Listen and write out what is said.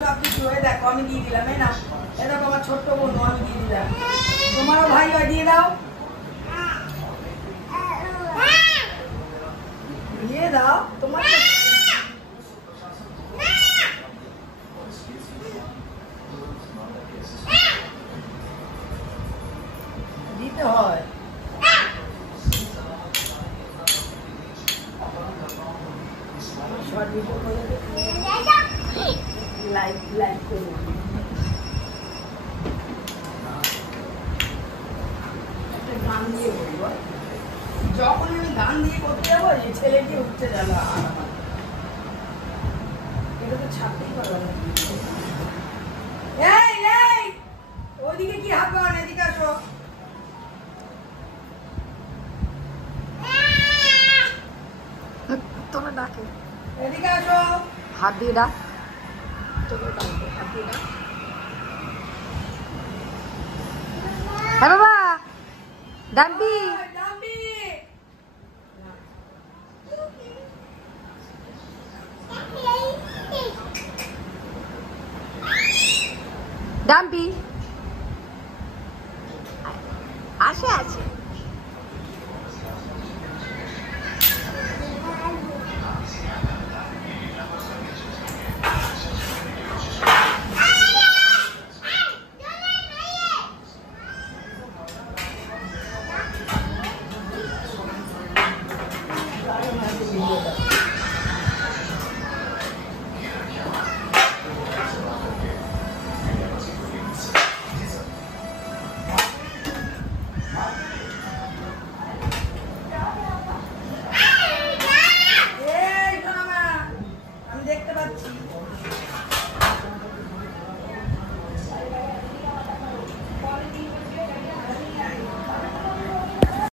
সবকিছু হয়ে দেখো আমি দিয়ে দিলাম। এই না এ দেখো আমার ছোট্ট বন্ধু আমি দিয়ে দিলাম। তোমারও ভাই হয় দিয়ে দাও, দিয়ে দাও তোমার দিতে হয়। শর্ট ভিডিও করে লাইক করুন। গান দিয়ে বলবো, যখন আমি গান দিয়ে করতে যাবো এই ছেলেটি উঠতে যাবে আর আমার এটা তো ছাড়তেই পারবো না। এই এই ওইদিকে কি হাত বাড়ান, এদিকে আসো। তোরা ডাকে, এদিকে আসো, হাত দিয়ে ডাক। তোকে ডাকবো, হাত দিয়ে ডাক। হ্যাঁ বাবা ডাম্পি ডাম্পি ডাম্পি